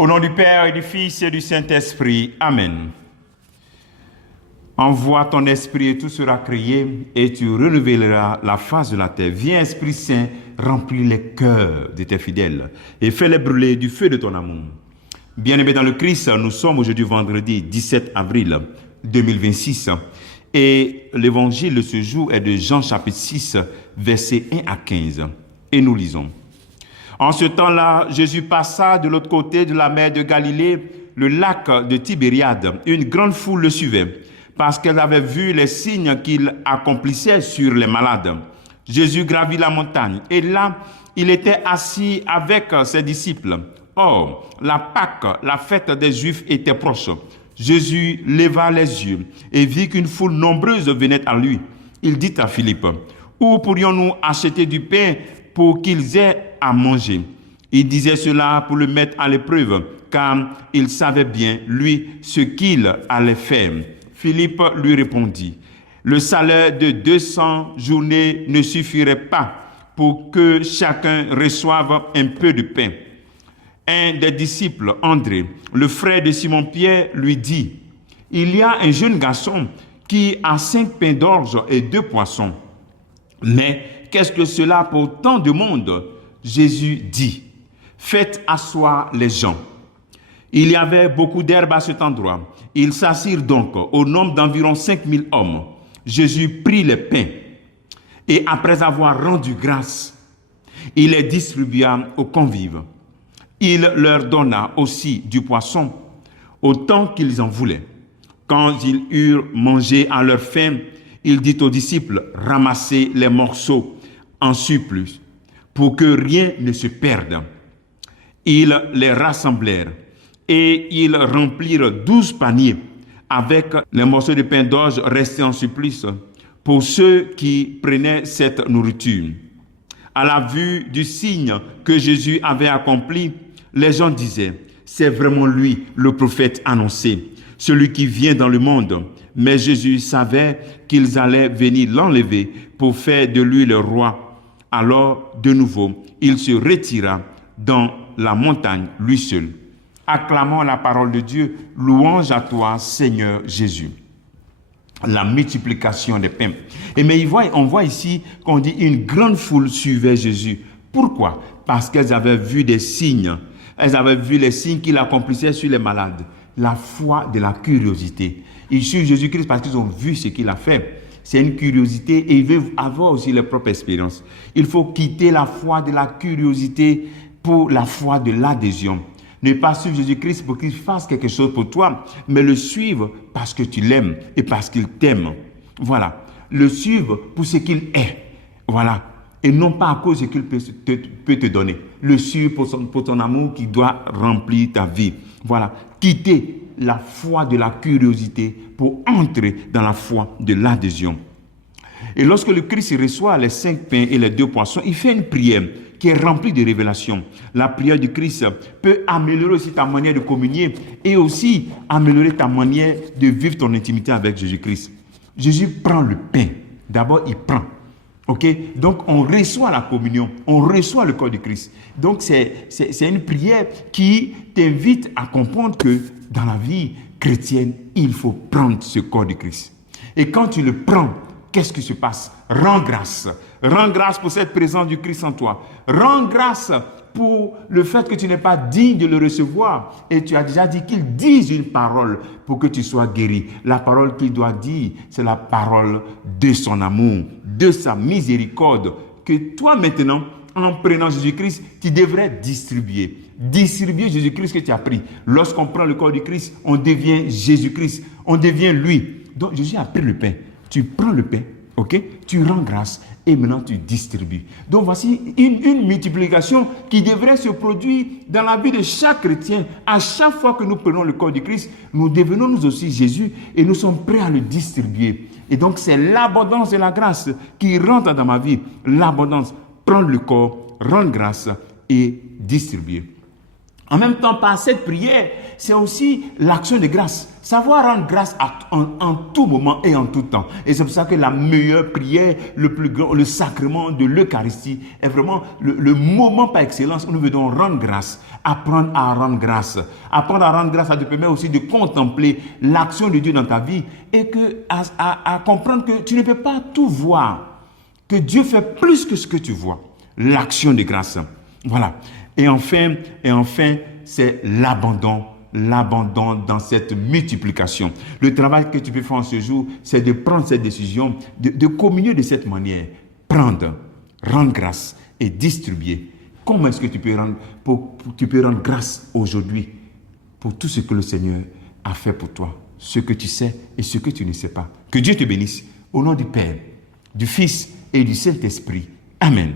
Au nom du Père et du Fils et du Saint-Esprit. Amen. Envoie ton esprit et tout sera créé et tu renouvelleras la face de la terre. Viens, Esprit Saint, remplis les cœurs de tes fidèles et fais-les brûler du feu de ton amour. Bien-aimés dans le Christ, nous sommes aujourd'hui vendredi 17 avril 2026 et l'évangile de ce jour est de Jean chapitre 6, versets 1 à 15. Et nous lisons. En ce temps-là, Jésus passa de l'autre côté de la mer de Galilée, le lac de Tibériade. Une grande foule le suivait, parce qu'elle avait vu les signes qu'il accomplissait sur les malades. Jésus gravit la montagne, et là, il était assis avec ses disciples. Or, la Pâque, la fête des Juifs, était proche. Jésus leva les yeux et vit qu'une foule nombreuse venait à lui. Il dit à Philippe, « Où pourrions-nous acheter du pain pour qu'ils aient à manger ?» Il disait cela pour le mettre à l'épreuve, car il savait bien, lui, ce qu'il allait faire. Philippe lui répondit, « Le salaire de 200 journées ne suffirait pas pour que chacun reçoive un peu de pain. » Un des disciples, André, le frère de Simon-Pierre, lui dit, « Il y a un jeune garçon qui a 5 pains d'orge et 2 poissons. Mais qu'est-ce que cela pour tant de monde ?» Jésus dit, « Faites asseoir les gens. » Il y avait beaucoup d'herbe à cet endroit. Ils s'assirent donc au nombre d'environ 5000 hommes. Jésus prit les pains et après avoir rendu grâce, il les distribua aux convives. Il leur donna aussi du poisson, autant qu'ils en voulaient. Quand ils eurent mangé à leur faim, il dit aux disciples, « Ramassez les morceaux en surplus, pour que rien ne se perde. » Ils les rassemblèrent et ils remplirent 12 paniers avec les morceaux de pain d'orge restés en surplus pour ceux qui prenaient cette nourriture. À la vue du signe que Jésus avait accompli, les gens disaient, « C'est vraiment lui, le prophète annoncé, celui qui vient dans le monde. » Mais Jésus savait qu'ils allaient venir l'enlever pour faire de lui le roi. Alors, de nouveau, il se retira dans la montagne, lui seul. Acclamons la parole de Dieu. Louange à toi, Seigneur Jésus. La multiplication des pains. Et mais on voit ici qu'on dit une grande foule suivait Jésus. Pourquoi? Parce qu'elles avaient vu des signes. Elles avaient vu les signes qu'il accomplissait sur les malades. La foi de la curiosité. Ils suivent Jésus-Christ parce qu'ils ont vu ce qu'il a fait. C'est une curiosité et ils veulent avoir aussi leur propre expérience. Il faut quitter la foi de la curiosité pour la foi de l'adhésion. Ne pas suivre Jésus-Christ pour qu'il fasse quelque chose pour toi, mais le suivre parce que tu l'aimes et parce qu'il t'aime. Voilà. Le suivre pour ce qu'il est. Voilà. Et non pas à cause de ce qu'il peut te donner. Le suivre pour ton amour qui doit remplir ta vie. Voilà. Quitter la foi de la curiosité pour entrer dans la foi de l'adhésion. Et lorsque le Christ reçoit les 5 pains et les 2 poissons, il fait une prière qui est remplie de révélations. La prière du Christ peut améliorer aussi ta manière de communier et aussi améliorer ta manière de vivre ton intimité avec Jésus-Christ. Jésus prend le pain. D'abord, il prend. Ok? Donc, on reçoit la communion, on reçoit le corps du Christ. Donc, c'est une prière qui t'invite à comprendre que dans la vie chrétienne, il faut prendre ce corps du Christ. Et quand tu le prends, qu'est-ce qui se passe? Rends grâce. Rends grâce pour cette présence du Christ en toi. Rends grâce pour le fait que tu n'es pas digne de le recevoir. Et tu as déjà dit qu'il dise une parole pour que tu sois guéri. La parole qu'il doit dire, c'est la parole de son amour, de sa miséricorde, que toi maintenant, en prenant Jésus-Christ, tu devrais distribuer. Distribuer Jésus-Christ que tu as pris. Lorsqu'on prend le corps du Christ, on devient Jésus-Christ. On devient lui. Donc Jésus a pris le pain. Tu prends le pain, ok? Tu rends grâce et maintenant tu distribues. Donc voici une multiplication qui devrait se produire dans la vie de chaque chrétien. À chaque fois que nous prenons le corps du Christ, nous devenons nous aussi Jésus et nous sommes prêts à le distribuer. Et donc c'est l'abondance de la grâce qui rentre dans ma vie. L'abondance, prendre le corps, rendre grâce et distribuer. En même temps, par cette prière, c'est aussi l'action de grâce. Savoir rendre grâce en tout moment et en tout temps. Et c'est pour ça que la meilleure prière, le plus grand, le sacrement de l'Eucharistie est vraiment le moment par excellence où nous devons rendre grâce. Apprendre à rendre grâce. Apprendre à rendre grâce, ça te permet aussi de contempler l'action de Dieu dans ta vie et à comprendre que tu ne peux pas tout voir. Que Dieu fait plus que ce que tu vois. L'action de grâce. Voilà. Et enfin, c'est l'abandon dans cette multiplication. Le travail que tu peux faire en ce jour, c'est de prendre cette décision, de communier de cette manière. Prendre, rendre grâce et distribuer. Comment est-ce que tu peux rendre grâce aujourd'hui pour tout ce que le Seigneur a fait pour toi, ce que tu sais et ce que tu ne sais pas. Que Dieu te bénisse. Au nom du Père, du Fils et du Saint-Esprit. Amen.